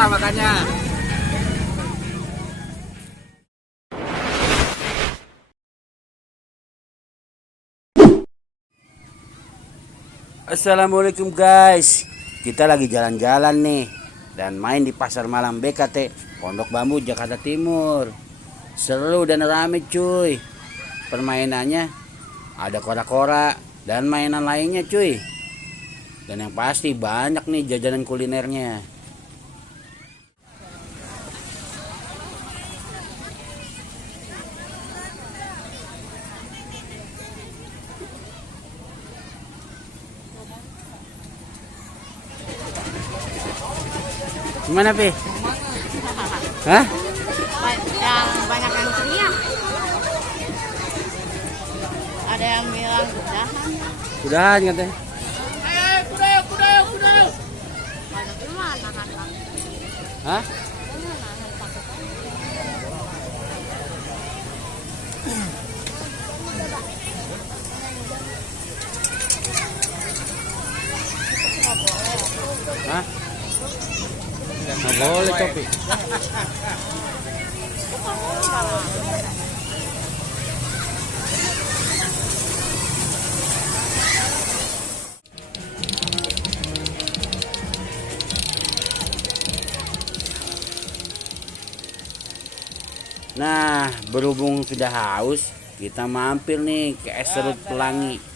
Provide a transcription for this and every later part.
susah makanya. Assalamualaikum guys, kita lagi jalan-jalan nih dan main di pasar malam BKT Pondok Bambu Jakarta Timur. Seru dan rame cuy. Permainannya ada kora-kora dan mainan lainnya cuy. Dan yang pasti banyak nih jajanan kulinernya. Gimana Pi? Hah? Yang banyak yang teriak. Ada yang bilang udahan. Udahan katanya. Banyak gimana anak-anak. Hah? Hah? Nggak boleh topi. Nah, berhubung sudah haus, kita mampir nih ke Es Serut Pelangi.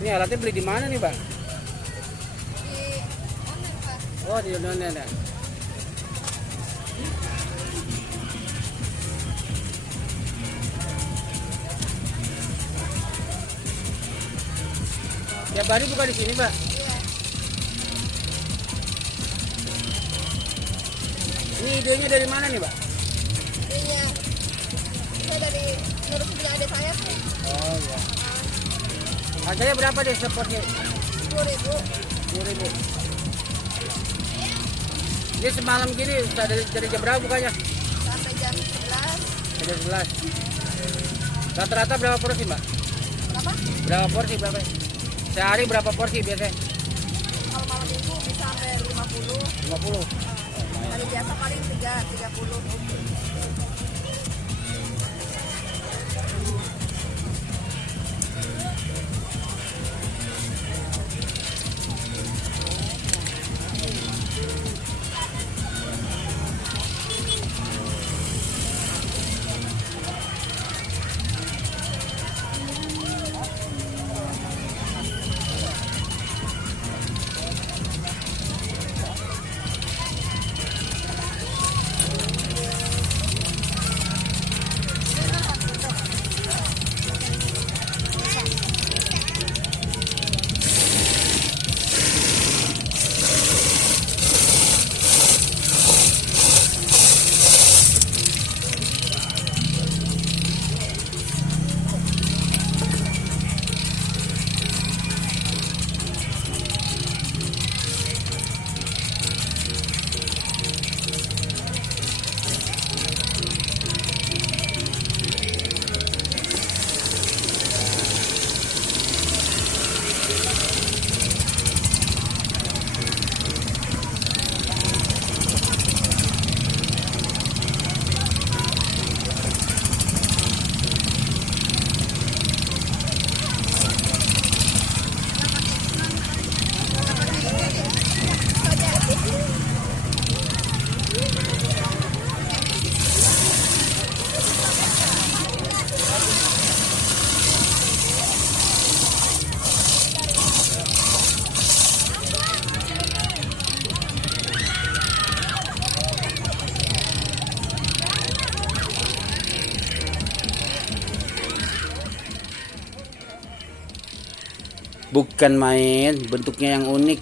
Ini alatnya beli di mana nih, Bang? Di online, Pak. Oh, di online ya. Tiap hari buka di sini, Mbak? Iya. Ini idenya dari mana nih, Mbak? Iya. Saya dari menurut bilang ada saya sih. Oh, iya. Harganya berapa deh spotnya? 10.000. 10.000. Ini semalam gini dari jam berapa bukanya? Sampai jam 11. Jam 11. Rata-rata berapa porsi, Mbak? Berapa? Berapa porsi berapa? Sehari berapa porsi biasanya? Kalau malam minggu bisa sampai 50. 50. Hari biasa paling 30. Bukan main, bentuknya yang unik,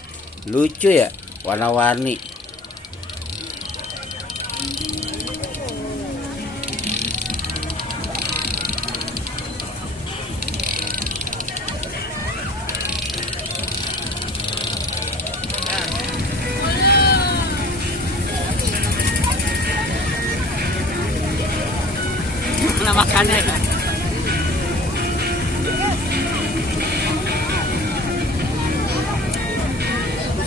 lucu ya, warna-warni. Mana makannya?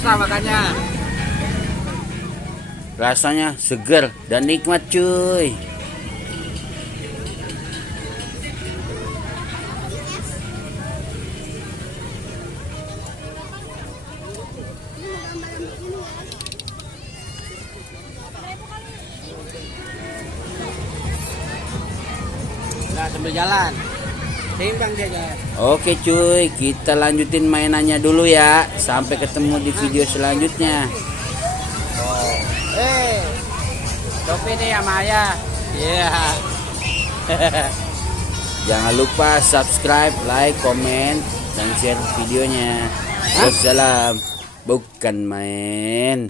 Susah makannya. Rasanya segar dan nikmat cuy. Nah, sambil jalan. Seimbang dia aja. Oke cuy, kita lanjutin mainannya dulu ya. Sampai ketemu di video selanjutnya. Topi nih sama ayah. Iya. Jangan lupa subscribe, like, komen, dan share videonya. Wassalam. Bukan main.